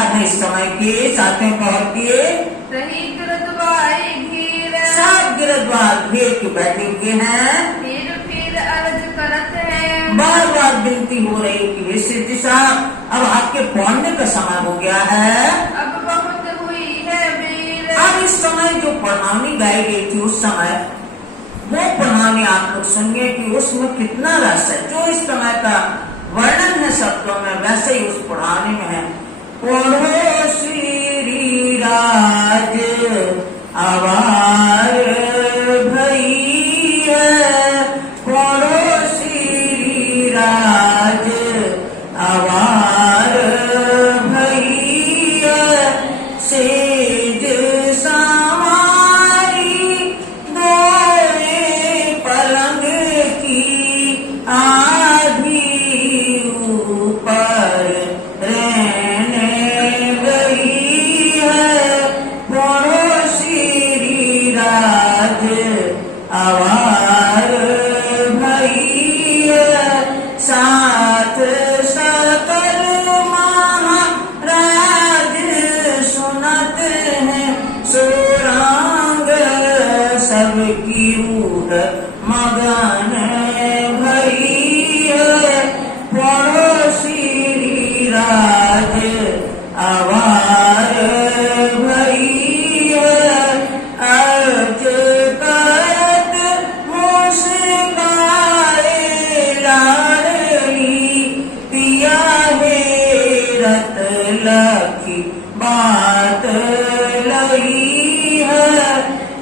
हाल है इस समय के साथियों बहुत के रही गिरदवाई घेर सब गिरद्वार घेर के बैठे हुए हैं। फिर अर्ज करत है बार बार विनती हो रही कि हे सिद्धि साहब अब आपके पढ़ने का समय हो गया है। अब बहुत हुई है बेर अब इस समय जो पढ़ानी गाई गई थी उस समय वो पढ़ानी आप लोग सुनिए कि उसमें कितना रस है। जो इस समय का वर्णन है शब्दों में वैसे ही उस पढ़ानी में है। पढ़ो श्री राज आवार भई है, पढ़ो श्री राज आवार भई है, सेज सवारी दोए पलंग की आधी ऊपर रहने गई है, पढ़ो श्री राज आवार भई है, साथ सकल महाराज सुनत हैं, सुरांग सबकी रूह मगन भई है, पढ़ो श्री राज आवार भई है, अर्ज करत मुस्काए लाडली, पिया हेरत लखी बात लई है,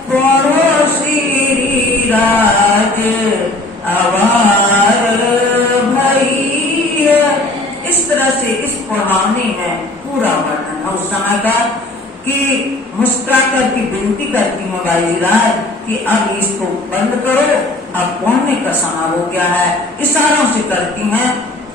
पढ़ो श्री राज आवार भई है। इस तरह से इस पढ़ाने में पूरा वर्णन है उस समय का कि मुस्कुरा करके विनती करती है बाजीराज कि अब इसको बंद करो, अब पढ़ने का समय हो गया है। इशारों से करती हैं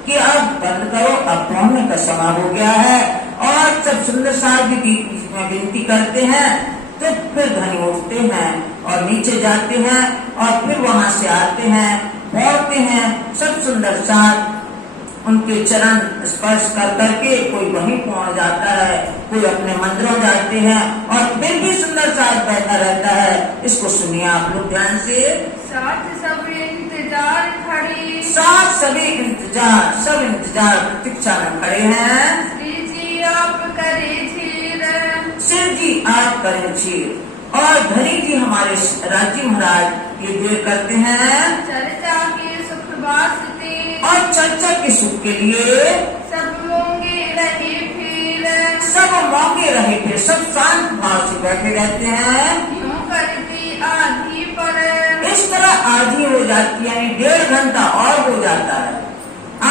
कि अब बंद करो, अब पढ़ने का समय हो गया है। और सब सुंदर साहब भी बीच बीच में विनती करते हैं तो फिर धनी उठते हैं और नीचे जाते हैं और फिर वहां से आते हैं, पढ़ते हैं। सब सुंदर साहब उनके चरण स्पर्श कर करके कोई वहीं पहुंच जाता है, कोई अपने मंदिरों जाते हैं और फिर भी सुंदर साथ बैठा रहता है। इसको सुनिए आप लोग ध्यान से। साथ सब इंतजार खड़ी साथ सभी इंतजार, सब इंतजार प्रतीक्षा में खड़े हैं। श्री जी आप करे धीर शिव जी आप करें चीर और धनी जी हमारे राजी महाराज ये देर करते हैं चर्चा के सुख वास्ते और चर्चा के सुख के लिए सब मोंगे रहे फिर सब मौके रहे थे, सब शांत भाव से बैठे रहते हैं। यूं करती आधी पर इस तरह आधी हो जाती है, यानी 1.5 घंटा और हो जाता है।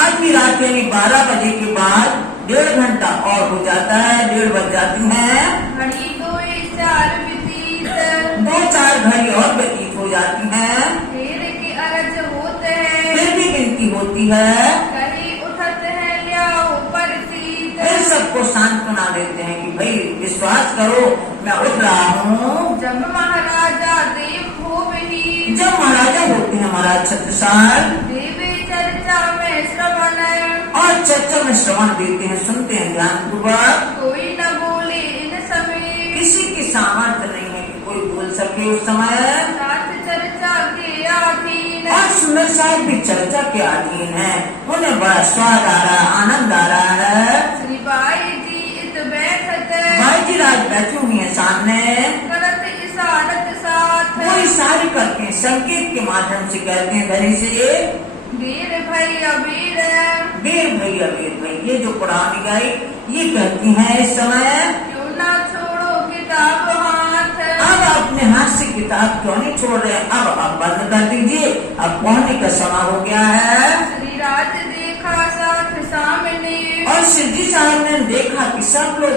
आज भी रात यानी 12 बजे के बाद 1.5 घंटा और हो जाता है, 1:30 बज जाती है। घड़ी 2-4 व्यतीत 2-4 घड़ी और व्यतीत हो जाती है। फिर के अर्ज होते हैं फिर भी गिनती होती है। कहीं उठत है लियाओ परतीत फिर सबको सांत्वना देते हैं कि भाई विश्वास करो मैं उठ रहा हूँ। जब महाराजा देव हो ही जब महाराजा होते हैं महाराज छत्रसाल देवी चर्चा में श्रवण और चर्चा में श्रवण देते हैं, सुनते हैं ध्यान पूर्वक। कोई न बोले इन समय किसी की सामर्थ्य नहीं है कि कोई बोल सके उस समय। साथ चर्चा के अधीन और सुंदर साहब भी चर्चा के अधीन है, उन्हें बड़ा स्वाद आ रहा है, आनंद आ रहा है। श्री बाई जी इत बैठत भाई जी राज बैठी हुई है सामने, करत इशारत साथ वो इशारे करते हैं, संकेत के माध्यम से कहते हैं धनी से वीर भैया वीर वीर भैया वीर भाई। ये जो पुरानी गाई ये कहती है इस समय क्यों ना छोड़ो किताब हाथ अब अपने हाथ से किताब क्यों नहीं छोड़ रहे, अब बंद कर दीजिए, अब पढ़ने का समय हो गया है। श्री राज देखा साथ सामने और सिद्धि साहब ने देखा कि सब लोग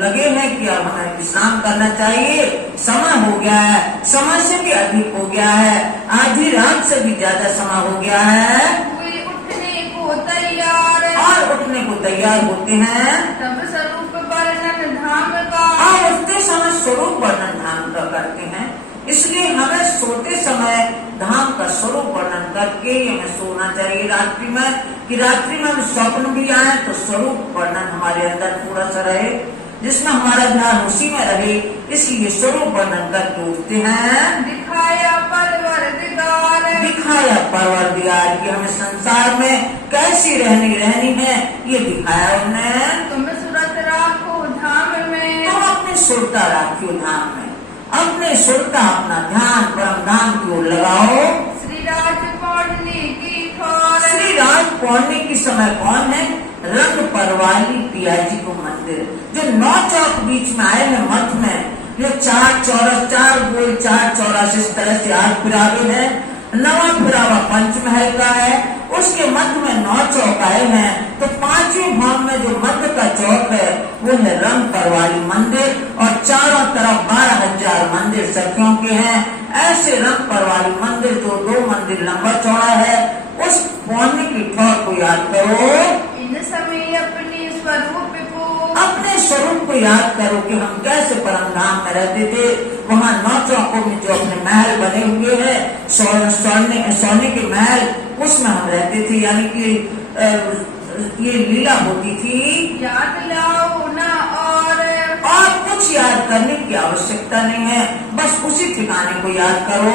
लगे हैं कि अब हमें विश्राम करना चाहिए, समय हो गया है, समय से भी अधिक हो गया है, आधी रात से भी ज्यादा समय हो गया है। हुए उठने को तैयार और उठने को तैयार होते हैं। तब स्वरूप वर्णन धाम का और उठते समय स्वरूप वर्णन धाम का करते हैं। इसलिए हमें सोते समय धाम का स्वरूप वर्णन करके हमें सोना चाहिए रात्रि में। कि रात्रि में स्वप्न भी आए तो स्वरूप वर्णन हमारे अंदर पूरा सा रहे, जिसमें हमारा ध्यान उसी में रहे, इसलिए स्वरूप वर्णन करके उठते हैं। दिखाया परवरदिगार की हमें संसार में कैसी रहनी है, ये दिखाया उन्हें। तुम सूरत राखो धाम में, तुम अपनी सुरता राखियो धाम में, अपने सुरता अपना ध्यान परम धाम की ओर लगाओ। श्री राज पौड़ने की ठोर, श्री राज पौड़ने की समय कौन है? रंग परवाली पिया जी को मंदिर, जो 9 चौक बीच में आए हैं मठ में, जो 4 चौरस 4 गोल 4 चौरस इस तरह से आज फिरावे है। नवा फिरावा पंचमहल का है, उसके मध्य में 9 चौक आए हैं, तो 5वें भाग में जो मध्य का चौक है वो है रंग परवाली मंदिर, और चारों तरफ 12,000 मंदिर सखियों के हैं। ऐसे रंग परवाली मंदिर जो 2 मंदिर लंबा चौड़ा है, उस पौने की ठोर को याद करो। इन समय अपने स्वरूप को, अपने स्वरूप को याद करो कि हम कैसे परम धाम में रहते थे। वहाँ 9 चौकों में जो अपने महल बने हुए हैं, सोने के महल, उसमें हम रहते थे, यानी कि ये लीला होती थी। याद लाओ ना और कुछ याद करने की आवश्यकता नहीं है, बस उसी ठिकाने को याद करो।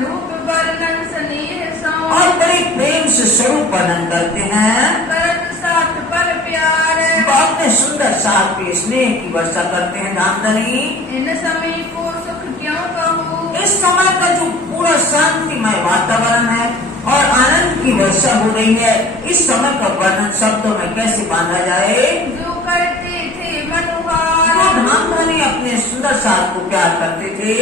रूप वर्णन स्नेह सौ, और बड़े प्रेम से स्वरूप वर्णन करते हैं। करत साथ पर प्यार, अपने सुंदर साथ पे स्नेह की वर्षा करते हैं धामधनी। इन समय को सुख क्यों कहूँ, इस समय का जो पूरा शांतिमय वातावरण है और आनंद की वर्षा हो रही है, इस समय का वर्णन शब्दों में कैसे बांधा जाए? जो करते थे मनुहार, जो धामधनी अपने सुंदर साथ को प्यार करते थे,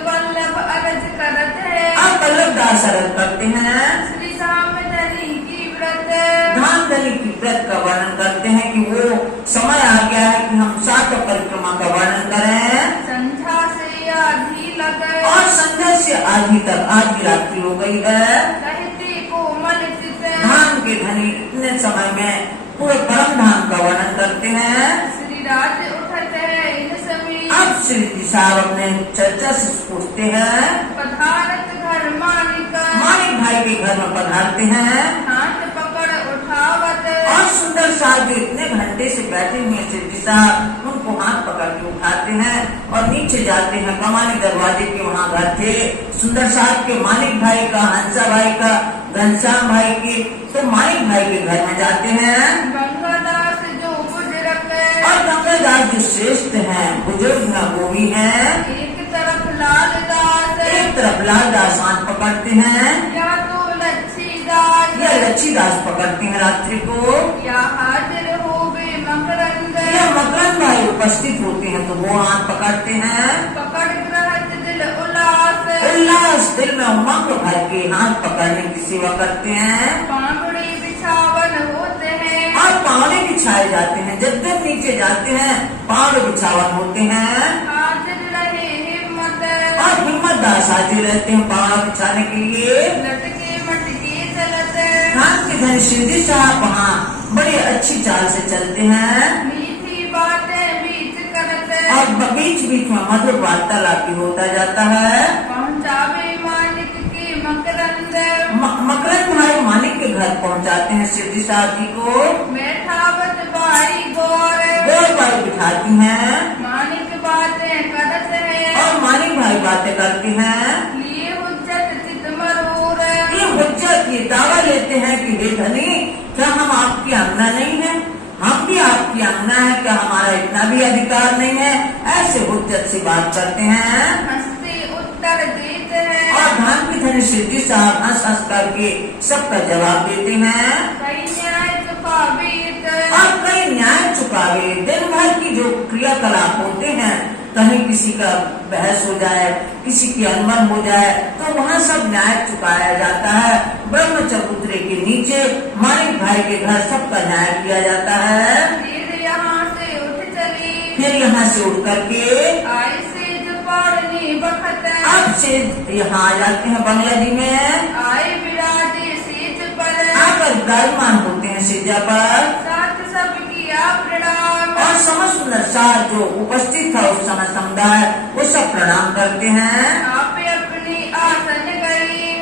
वल्लभ अरज करत है। अब वल्लभ दास अर्ज करते हैं। श्री धामधनी की व्रत, धामधनी की व्रत का वर्णन करते हैं कि वो समय आ गया है कि हम 7 परिक्रमा का वर्णन करें। संध्या से आधी लगे, और संध्या से आधी तक आधी रात्रि हो गई है। कहते को मन चित, धाम के धनी इतने समय में पूरे परम धाम का वर्णन करते हैं। श्री राज उठत है इन समय, अब श्री जी साहब अपने चर्चा से पूछते हैं। पधारत घर मानिक, मानिक भाई के घर में पधारते हैं, हाथ पकड़ उठावत, और सुंदर साहब जो इतने घंटे से बैठे हुए श्री जी साहब उनको हाथ पकड़ के उठाते हैं और नीचे जाते हैं। कमानी दरवाजे के वहाँ घर थे सुंदर साहब के, मानिक भाई का, हंसा भाई का, घनश्याम भाई के, तो मानिक भाई के घर में जाते हैं। गंगादास जो बुजुर्ग, और गंगादास जो श्रेष्ठ हैं, बुजुर्ग हैं, वो भी हैं। एक तरफ लाल दास, एक तरफ लाल दास हाथ पकड़ते हैं, या तो लच्छी दास, या लच्छी दास पकड़ते हैं रात्रि को, या हाजिर हो वे मकरंद, या मकरंद भाई उपस्थित होते हैं तो वो हाथ पकड़ते हैं। पकड़ ग्रहत दिल उल्लास, उल्लास दिल में उमंग भर के हाथ पकड़ने की सेवा करते हैं। पांगड़ी बिछावन होते हैं, और पावने बिछाए जाते हैं, जब जब नीचे जाते हैं पावड़ बिछावन होते हैं। हाजिर रहे हिम्मत, और हिम्मत दास हाजिर रहते हैं पावड़ा बिछाने के लिए। लटके मटके चलते, धाम के धनी शिवजी साहब वहाँ बड़ी अच्छी चाल से चलते हैं, मीठी बातें बीच करते, और बीच बीच में मधुर वार्तालाप भी होता जाता है। पहुँचावे मानिक के मकरंद, मकरंद भाई मानिक के घर पहुँचाते हैं शिवजी साहब जी को। बैठावत बाई गौर, गोर पर बिठाती हैं, मानिक बातें करत है, और मानिक भाई बातें करते हैं। लिए हुज्जत चित मरूर, ये हुज्जत ये दावा लेते हैं कि हे धनी, क्या हम आपकी आज्ञा नहीं है? हम भी आपकी आज्ञा है, क्या हमारा इतना भी अधिकार नहीं है? ऐसे हुज्जत से बात करते हैं। हंसते उत्तर देते हैं, और धाम के धनी शिवजी साहब हंस हंस करके सबका जवाब देते हैं। कई न्याय चुकावेत, और कई न्याय चुकावे, दिन भर की जो क्रियाकलाप होते हैं, कहीं किसी का बहस हो जाए, किसी की अनबन हो जाए, तो वहाँ सब न्याय चुकाया जाता है। ब्रह्म चबूतरे के नीचे मानिक भाई के घर सबका न्याय किया जाता है। फिर यहाँ से उठ चली, फिर यहाँ से उठ करके आई से जो पौड़नी बखत, अब से यहाँ आ जाते हैं बंगला जी में, आए विराजे सेज पर, आकर विराजमान होते हैं सिज्जा पर। साथ सब किया प्रणाम, और समस्त सुंदर साथ जो उपस्थित था उस समय समुदाय, वो सब प्रणाम करते हैं। आप अपनी आसन गई,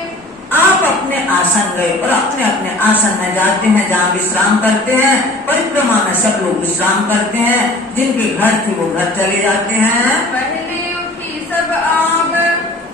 आप अपने आसन गए और अपने अपने आसन में जाते हैं जहाँ विश्राम करते हैं। परिक्रमा में सब लोग विश्राम करते हैं, जिनके घर थी वो घर चले जाते हैं। पहले उठी सब आग,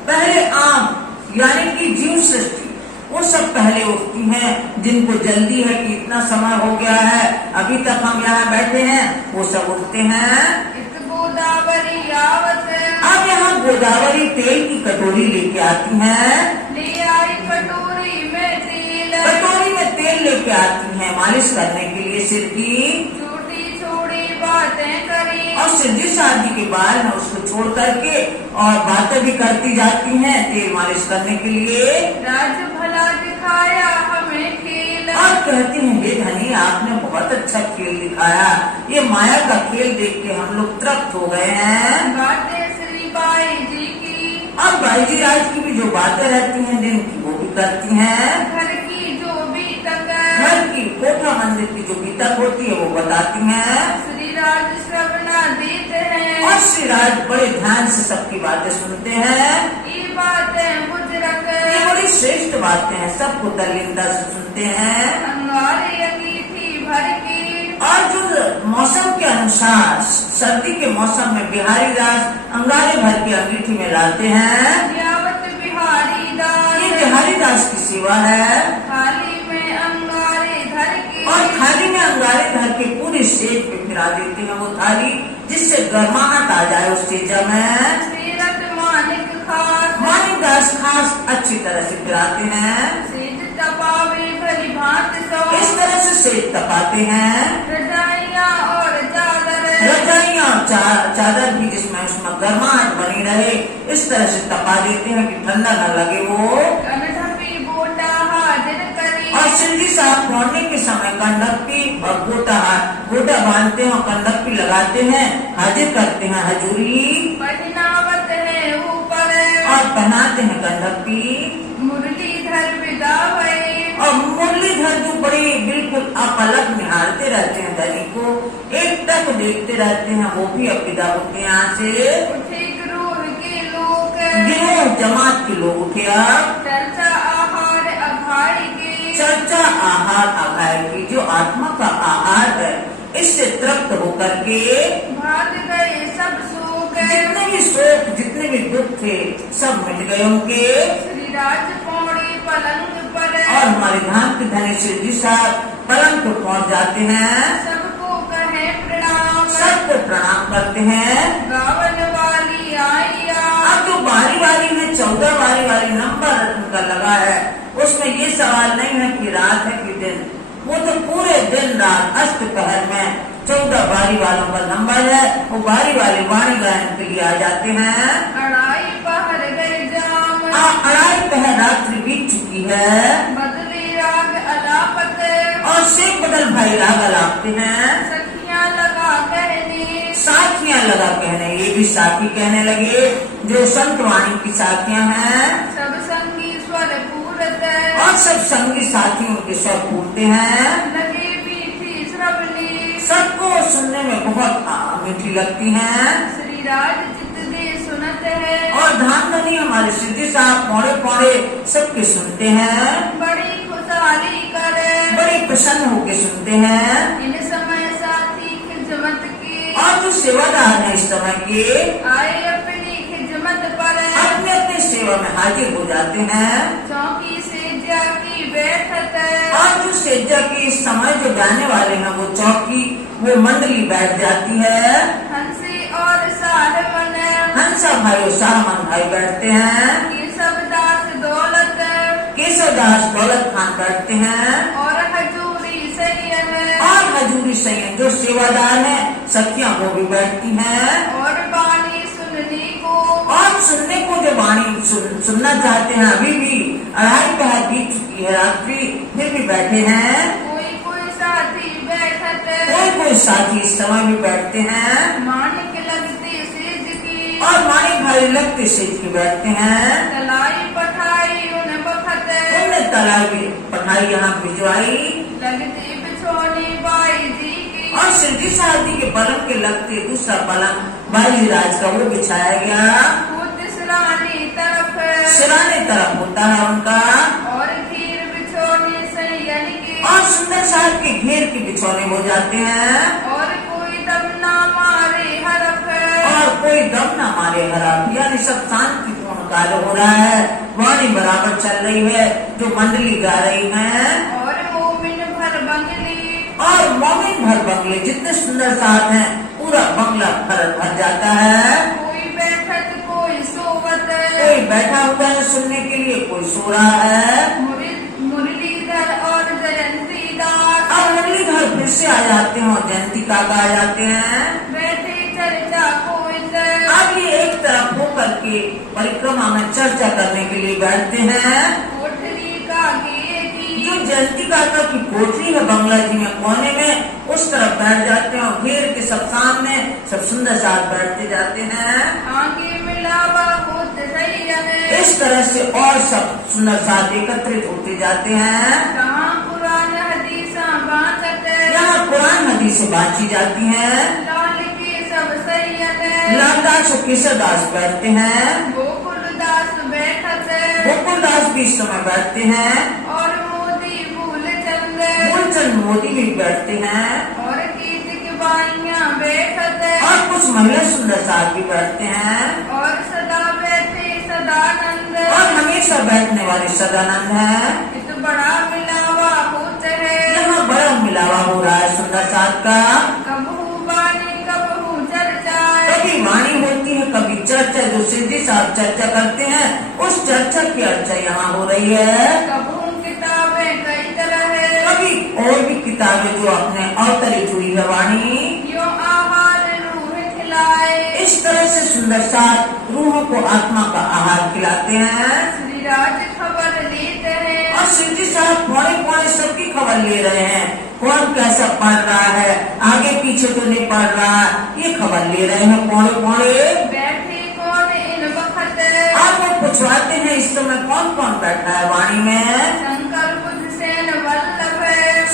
पहले आम यानी कि जीव सृष्टि वो सब पहले उठती हैं, जिनको जल्दी है कि इतना समय हो गया है अभी तक हम यहाँ बैठे हैं, वो सब उठते हैं। इत गोदावरी आवत, अब यहाँ गोदावरी तेल की कटोरी लेके आती हैं। ले आई कटोरी में तेल, कटोरी में तेल लेके आती हैं मालिश करने के लिए सिर की। छोटी छोटी बातें करी, और सिद्धि शादी के बाद में उसको छोड़ करके और बातें भी करती जाती हैं तेल मालिश करने के लिए। राज भला दिखाया हमें खेल, और कहती हैं हे धनी आपने बहुत अच्छा खेल दिखाया, ये माया का खेल देख के हम लोग तृप्त हो गए हैं। बातें श्री बाई जी की, और भाई जी राज की भी जो बातें रहती हैं दिन की वो भी करती हैं। घर की जो बीतक, घर की कोठा मंदिर की जो बीतक होती है वो बताती हैं। श्री राज श्रवणा देते हैं, और श्री राज बड़े ध्यान से सबकी बातें सुनते हैं। ये बातें बुजरक, ये बड़ी श्रेष्ठ बातें हैं, सबको दलिंदा से सुनते हैं। अंगारे अंगीठी भर की, और जो मौसम के अनुसार सर्दी के मौसम में बिहारी दास अंगारे भर की अंगीठी में लाते हैं। यावत बिहारी दास, ये बिहारी दास की सेवा है। थाली में अंगारे धर की, और थाली में अंगारे धर के पूरे सेज पे फिरा देते हैं वो थाली, जिससे गर्माहट आ जाए उस सेजा में। सीरत मानिक खास, मानिक दास खास अच्छी तरह से फिराते हैं। सेज तपावे भली भांत सो, इस तरह से सेज तपाते हैं। रजाइयाँ और चादर, रजाइयाँ और चादर भी जिसमें उसमें गर्माहट बनी रहे इस तरह से तपा देते हैं कि ठंडा न लगे वो। कनढपी बोटा हाजिर करी, और सिंधी साहब पहुंचने के समय कंडक्की और गोटा बांधते हैं और कंडक्की लगाते हैं, हाजिर करते हैं हजूरी पहनावत है ऊपर, और पहनाते हैं कंडक्की। मुरलीधर विदा भई, और मुरलीधर जो बड़े बिल्कुल अपलक निहारते रहते हैं धनी को, एक तक देखते रहते हैं, वो भी अब विदा होते हैं यहाँ से। उठे गुरूर के लोग, गिरोह जमात के लोग उठे। अब चर्चा आहार अघाई की, चर्चा आहार अघाय की, जो आत्मा का आहार है इससे तृप्त होकर के भाग गए सब शोक, जितने भी शोक जितने भी दुख थे सब मिट गए उनके। श्री राज पौड़ी पलंग पर, और हमारे धाम के धनी सिद्धि साहब पलंग पर पहुंच जाते हैं, सबको कहे प्रणाम, सबको प्रणाम करते हैं। गावन वाली आइया, अब जो बारी बारी में 14 बारी नंबर उनका लगा है, उसमें ये सवाल नहीं है कि रात है कि दिन, वो तो पूरे दिन रात अस्त पहर में 14 बारी वालों का नंबर है, वो बारी वाले वाणी गायन के लिए आ जाते हैं। अड़ाई पहर गए जाम, अढ़ाई पहर रात्रि बीत चुकी है बदली राग अलापत, और शेख बदल भाई राग अलापते हैं। सखियां लगा कहने, साथियां लगा कहने, ये भी साथी कहने लगे जो संत वाणी की साथियां हैं। सब संगी स्वर पूरत, और सब संगी साथी उनके स्वर पूरते हैं। लगे मीठी श्रवणी, सबको सुनने में बहुत मीठी लगती हैं। श्री राज चित दे सुनत है, और धाम धनी हमारे सिद्धि साहब पौड़े पौड़े सबके सुनते हैं, बड़ी खुशाली करे, बड़े प्रसन्न होके सुनते हैं। इन समय साथी खिजमत की, और जो सेवादार है इस समय के आए अपनी खिजमत पर, अपने अपने सेवा में हाजिर हो जाते हैं। चौकी से जाकी बैठत, और जो सेजा के इस समय जो गाने वाले हैं वो चौकी वो मंडली बैठ जाती है। हंसी और साहमन, हंसा भाई और साहमन भाई बैठते हैं। केशव दास दौलत, केशव दास दौलत खान बैठते हैं। और हजूरी सैयद, और हजूरी सैयद जो सेवादार है सखियां वो भी बैठती हैं। और बानी सुनने को, और सुनने को जो वाणी सुनना चाहते हैं अभी भी अढ़ाई पहर बीत चुकी है रात्रि, फिर भी बैठे हैं। कोई कोई साथी बैठत, कोई साथी इस समय भी बैठते हैं। मानिक लगते सेज की, और मानिक भाई लगते सेज के बैठते हैं। तलाई पठाई उन बखत, उनने तलाई पठाई यहाँ भिजवाई। लगती बिछोनी बाई जी की, और सिद्धि शादी के पलंग के लगते दूसरा पलंग बाई राज का वो बिछाया गया। खुद रानी तरफ सिराने तरफ होता है उनका, और घेर बिछोने सैयन के, और सुंदर साहब के घेर के बिछौने हो जाते हैं, और कोई दम ना मारे हरफ, और कोई दम न मारे हराम। यानी सब शांतिपूर्ण कार्य हो रहा है, वाणी बराबर चल रही है, जो मंडली गा रही है, और मोमिन भर बंगले, और मोमिन भर बंगले जितने सुंदर साहब हैं, पूरा बंगला भर जाता है। कोई बैठक कोई सोवत, कोई बैठा हुआ है सुनने के लिए, कोई सो रहा है। मुरलीधर और जयंती दास, अब मुरलीधर फिर से आ जाते हैं और जयंती काका आ जाते हैं। बैठे चर्चा कोई, अब ये एक तरफ होकर के परिक्रमा में चर्चा करने के लिए बैठते हैं। कोठरी का गेटी, जो जयंती काका की कोठरी है बंगला जी में कोने में, उस तरफ बैठ जाते हैं और घेर के सब सामने सब सुंदर साथ बैठते जाते हैं। आगे मिलावा होत सैयन, इस तरह से और सब सुंदर साथ एकत्रित होते जाते हैं। कहाँ पुरान हदीसा बाँचत, यहाँ कुरान हदीस से बातचीत जाती है। लाल के सब सैयन, लालदास और केसरदास बैठते हैं, गोकुलदास बैठत, गोकुलदास भी इस समय बैठते हैं, और मोदी मूलचंद, मूलचंद मोदी भी बैठते हैं, और कीचक बाइयां बैठत, और कुछ महिला सुंदर साथ भी बैठते हैं, और सदा बैठे सदानंद, और हमेशा बैठने वाले सदानंद है। इत बड़ा मिलावा होत है, यहाँ बड़ा मिलावा हो रहा है सुंदर साथ का। कबहू बानी कबहू चर्चा, कभी वाणी होती है, कभी चर्चा, जो सिद्धि साहब चर्चा करते हैं उस चर्चा की अर्चा यहाँ हो रही है। कबहू किताबें कई तरह है, कभी और भी किताबें जो अपने अवतरित हुई है वाणी, यो आहार रूह खिलाए, इस तरह से सुंदर साथ रूहों को आत्मा का आहार खिलाते हैं। श्री राज खबर लेते हैं, और सिद्धि साहब पौने पौने सबकी खबर ले रहे हैं, कौन कैसा पढ़ रहा है, आगे पीछे तो नहीं पढ़ रहा, ये खबर ले रहे हैं पौने पौने। बैठे कौन इन वक्त, आप वो पूछवाते हैं इस समय कौन कौन बैठा है वाणी में। शंकर बुद्ध सेन वल्लभ,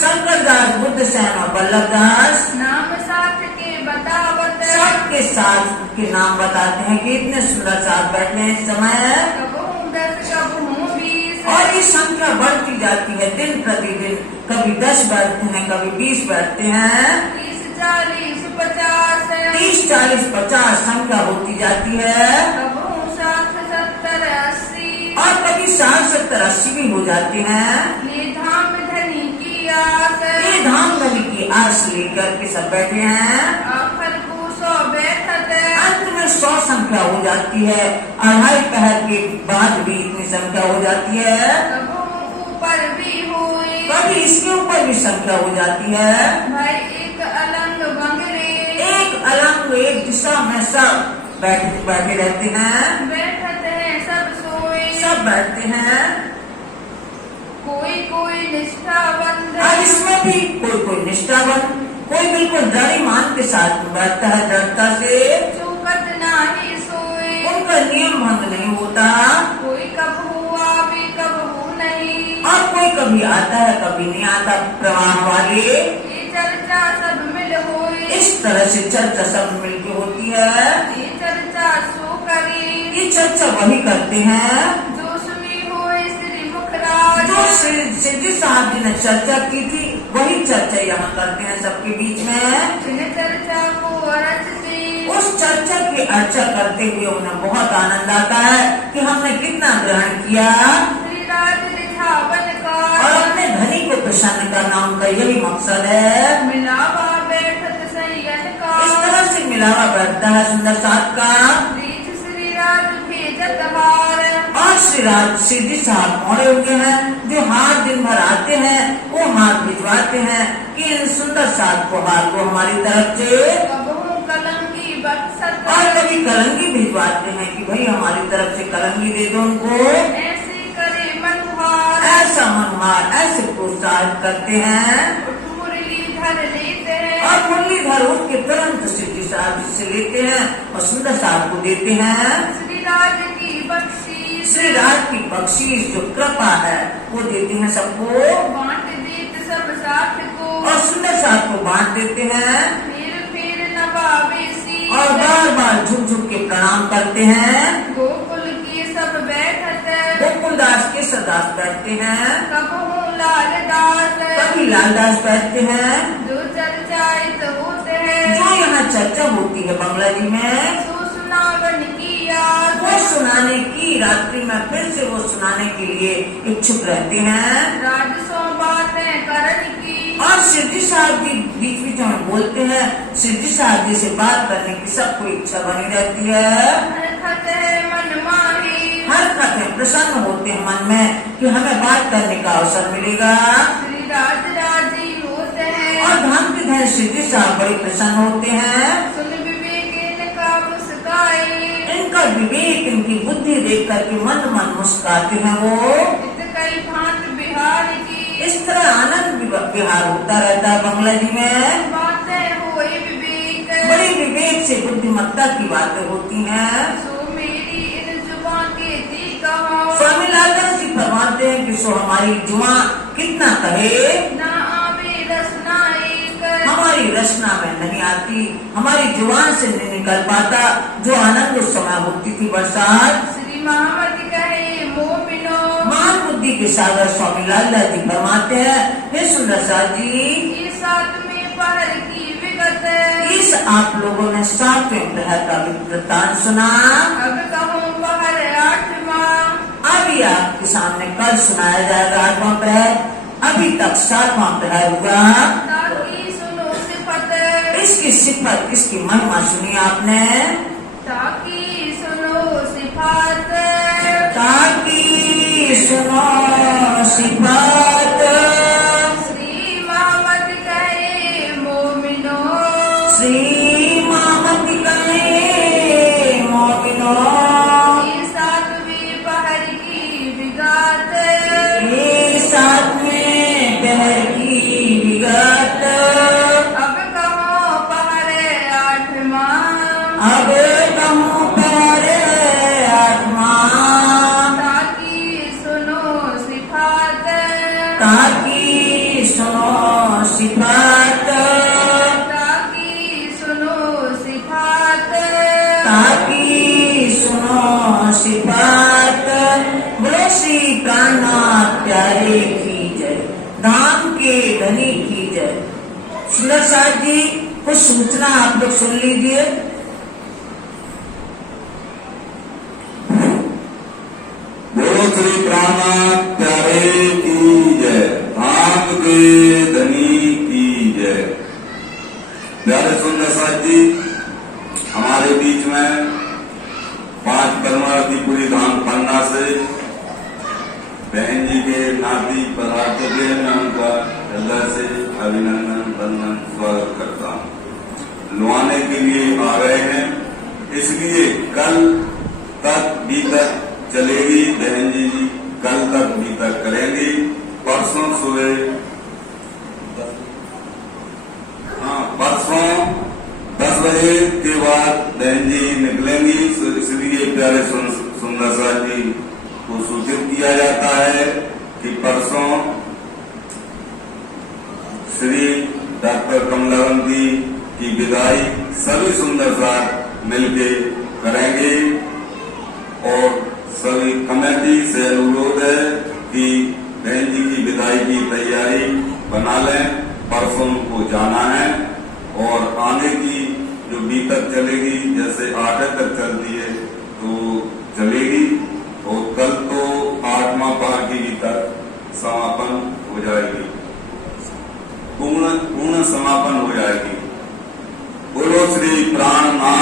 शंकरदास, बुद्ध सेन और वल्लभदास नाम साथ के बतावत, सबके साथ के नाम बताते हैं कि इतने सुंदर साथ बैठे हैं इस समय। कबहू 10 कबहू 20, और ये संख्या बढ़ती जाती है दिन प्रतिदिन, कभी 10 बैठते हैं, कभी 20 बैठते हैं, 30 40 50, 30 40 50 संख्या होती जाती है, कबहू 60 70 80, और कभी 60 70 80 भी हो जाते हैं। ये धाम धनी की आस, ये धाम धनी की आस लेकर के सब बैठे हैं। आखर को 100 बैठत, अंत में 100 संख्या हो जाती है, 2.5 पहर के बाद भी इतनी संख्या हो जाती है। कबहू ऊपर भी हुई, कभी इसके ऊपर भी संख्या हो जाती है। भाई एक अलंग बंगले, एक अलग एक दिशा में सब बैठे रहते हैं, बैठत है सब सोए, सब बैठते हैं। कोई कोई निष्ठावंत, अब इसमें भी कोई निष्ठावन, कोई बिल्कुल दृढ़ ईमान के साथ बैठता है, दृढ़ता से, चूकत नाही सोए, उनका नियम भंग नहीं होता, कोई कबहू आवे कबहू नहीं, और कोई कभी आता है कभी नहीं आता, प्रवाह वाले। ये चर्चा सब मिल होए, इस तरह से चर्चा सब मिलकर होती है। ये चर्चा सो करे, ये चर्चा वही करते हैं जो सुनी होए श्री मुखराज, जो सिद्धि साहब जी ने चर्चा की थी, वही चर्चा यहाँ करते हैं सबके बीच में। जिन चर्चा को रचते, उस चर्चा की अर्चा करते हुए उन्हें बहुत आनंद आता है कि हमने कितना ग्रहण किया, श्री राज रिझावन और का, अपने धनी को प्रसन्न करना उनका यही मकसद है। मिलावा बैठत सैयन का, इस तरह से मिलावा बैठता है सुंदर साथ का। रीछ श्री राज भेजत हार, और श्री राज सिद्धि साहब पौड़े हुए हैं, जो हार दिन भर आते हैं, वो हार भिजवाते हैं कि इन सुंदर साथ को हार को हमारी तरफ से, कबहू कलंगी बक्सत, और कभी कलंगी भिजवाते हैं कि भाई हमारी तरफ से कलंगी दे दो उनको। ऐसे करे मनुहार, ऐसा मनोहार, ऐसे प्रोत्साहित करते हैं। उठ मुरलीधर लेते हैं, और मुरलीधर उठ के तुरंत सिद्धि साहब से लेते हैं और सुंदर साहब को देते हैं। श्री राज की बख्शी, श्री राज की बख्शीश जो कृपा है वो देते हैं सबको, बांट देत सब साथ को, और सुंदर साहब को बांट देते हैं, फिर नवाबेसी, और बार बार झुक झुक के प्रणाम करते हैं। गोकुल के सब बैठत, लालदास केसरदास बैठते हैं, कबहू लालदास, कभी लालदास बैठते हैं। जो चर्चाइत होते हैं, जो यहाँ चर्चा होती है बंगला जी में, सो सुनावन की आस, वो सुनाने की रात्रि में फिर से वो सुनाने के लिए इच्छुक रहते हैं। राजसों बातें करन की, और सिद्धि साहब जी बीच बीच में बोलते हैं। सिद्धि साहब जी से बात करने की सबको इच्छा बनी रहती है। हरखत है मन माही, हर खत प्रसन्न होते हैं मन में कि हमें बात करने का अवसर मिलेगा। श्री राज राजी होते हैं, और धन के धन सिद्धि साहब बड़े प्रसन्न होते हैं। सुन विवेक इनका मुस्काई, इनका विवेक, इनकी बुद्धि देख करके मन मन मुस्काते हैं वो। इत कई भांत बिहार की, इस तरह आनंद विहार होता रहता है बंगला जी में। बातें होई विवेक, बड़ी विवेक से बुद्धिमत्ता की बातें होती हैं। सो मेरी इन जुबान के दी कहो, स्वामी लालदास जी फरमाते हैं कि सो हमारी जुआ कितना कहे, ना आवे रसना एक, हमारी रचना में नहीं आती, हमारी जुबान से नहीं निकल पाता जो आनंद उस समय होती थी बरसात। श्री मोहम्मद कहे मोमिनो, मान बुद्धि के सागर स्वामी लालदास जी फरमाते हैं, हे सुंदर साथ जी, ये साथ में पहर की विगत, इस आप लोगों ने 7वें प्रहर का वृत्तांत सुना। अब कहूँ पहर 8वां, अभी आपके सामने कल सुनाया जाएगा 8वां प्रहर। अभी तक 7वां प्रहर हुआ। ताकि सुनो सिफत, इसकी सिफत, इसकी महिमा सुनी आपने। ताकि सुनो सिफात, ताकि सुनो सिफत, श्री मोहम्मद कहे मोमिनो, श्री मोहम्मद कहे मोमिनो, ये सातवीं पहर की विगात, ये 7वें प्रहर की विगत। अब कहो पहर 8वां, अब कहूँ प्रहर 8वां, ताकि सुनो सिफात, ताकि सुनो सिफत, ताकि सुनो सिफात, ताकि सुनो सिफत। बोलो श्री प्राणनाथ प्यारे की जय, धाम के धनी की जय। सुंदर साहब जी कुछ सूचना आप लोग सुन लीजिए। बोलो श्री प्राणनाथ प्यारे की जय, धाम के धनी की जय। प्यारे सुंदर साथ जी, हमारे बीच में 5 परमार्थीपुरी धाम पन्ना से बहन जी के नाती पदार्थ के मैं उनका हृदय से अभिनंदन वंदन स्वागत करता हूँ। लुआने के लिए आ रहे हैं, इसलिए कल तक बीतक चलेगी बहन जी, कल तक बीतक करेंगी। परसों सुबह परसों 10 बजे के बाद बहन जी निकलेंगी। इसलिए प्यारे सुंदर साथ जी को सूचित किया जाता है कि परसों श्री डॉक्टर कमलावंती की विदाई सभी सुंदर साथ मिलके करेंगे। और सभी कमेटी से अनुरोध है कि बहन जी की विदाई की तैयारी बना लें। परसों को जाना है और आने की जो बीतक चलेगी, जैसे 8 तक चलती है तो चलेगी, और कल तो 8वां पहर की बीतक समापन हो जाएगी, पूर्ण समापन हो जाएगी। बोलो श्री प्राणनाथ